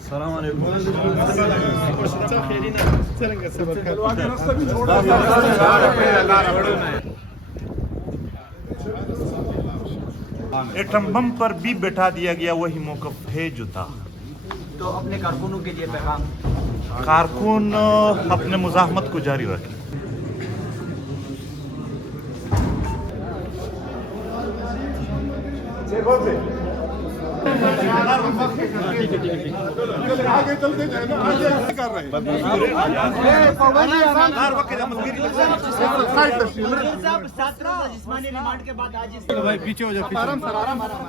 सलाम अलैकुम। Atom bomb पर भी बैठा दिया गया वही मौक़िफ़ है जुदा। तो अपने कारकुनों के लिए पैगाम। कारकुन अपने मुज़ाहमत को जारी रखें। आगे चलते जाए ना, आगे कर रहे हैं। जिस्मानी रिमांड के बाद आज भाई पीछे हो जाओ, आराम सर, आराम आराम।